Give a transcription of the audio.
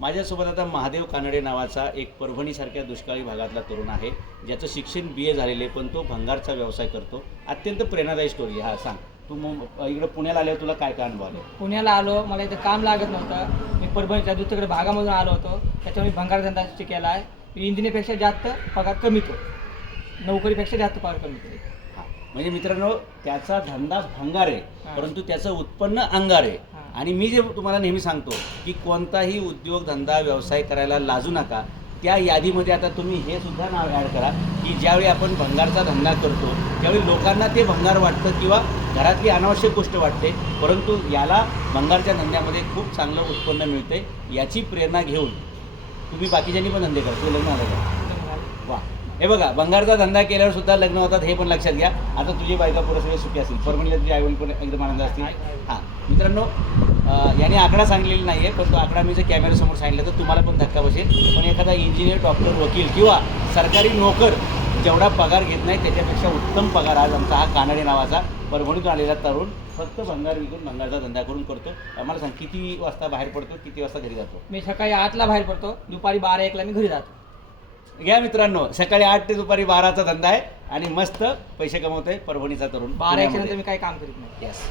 माझ्यासोबत आता महादेव कानडे नावाचा एक परभणीसारख्या दुष्काळी भागातला तरुण आहे. ज्याचं शिक्षण बी ए झालेले पण तो भंगारचा व्यवसाय करतो. अत्यंत प्रेरणादायी स्टोरी. हा सांग. तू मुं- इकडं पुण्याला आल्यावर तुला काय काय अनुभव आले? पुण्याला आलो. मला इथं काम लागत नव्हतं. मी परभणीच्या दुसरीकडे भागामधून आलो होतो. त्याच्यामुळे भंगार धंदा केला आहे इंजिनियरपेक्षा जास्त पगार कमी तो. नोकरीपेक्षा जास्त पगार कमी तो. हा. म्हणजे मित्रांनो त्याचा धंदा भंगार आहे. परंतु त्याचं उत्पन्न अंगार आहे. आणि मी जे तुम्हाला नेहमी सांगतो की कोणताही उद्योग धंदा व्यवसाय करायला लाजू नका. त्या यादीमध्ये आता तुम्ही हे सुद्धा नाव ॲड करा की ज्यावेळी आपण भंगारचा धंदा करतो त्यावेळी लोकांना ते भंगार वाटतं किंवा घरातली अनावश्यक गोष्ट वाटते परंतु याला भंगारच्या धंद्यामध्ये खूप चांगलं उत्पन्न मिळते याची प्रेरणा घेऊन. तुम्ही बाकीच्यांनी पण धंदे करा. ते लग्न झालं का? वा. हे बघा भंगारचा धंदा केल्यावर सुद्धा लग्न होतात हे पण लक्षात घ्या. आता तुझी बायका पुढे सगळे सुखी असतील. परभणीला तुझी आईवडील पण एकदम आनंद असतील. हां. मित्रांनो याने आकडा सांगलेला नाही आहे पण तो आकडा मी जर कॅमेऱ्यासमोर सांगितलं तर तुम्हाला पण धक्का बसेल. पण एखादा इंजिनियर डॉक्टर वकील किंवा सरकारी नोकर जेवढा पगार घेत नाही त्याच्यापेक्षा उत्तम पगार आज आमचा हा कानडे नावाचा परभणीतून आलेला तरुण फक्त भंगार विकून भंगारचा धंदा करून करतो आम्हाला सांग किती वाजता बाहेर पडतो किती वाजता घरी जातो? मी सकाळी आठला बाहेर पडतो दुपारी बारा एकला मी घरी जातो. घ्या मित्रांनो सकाळी आठ ते दुपारी बाराचा धंदा आहे आणि मस्त पैसे कमवतोय परभणीचा तरुण. बारा एकच्या नंतर मी काही काम करीत नाही. येस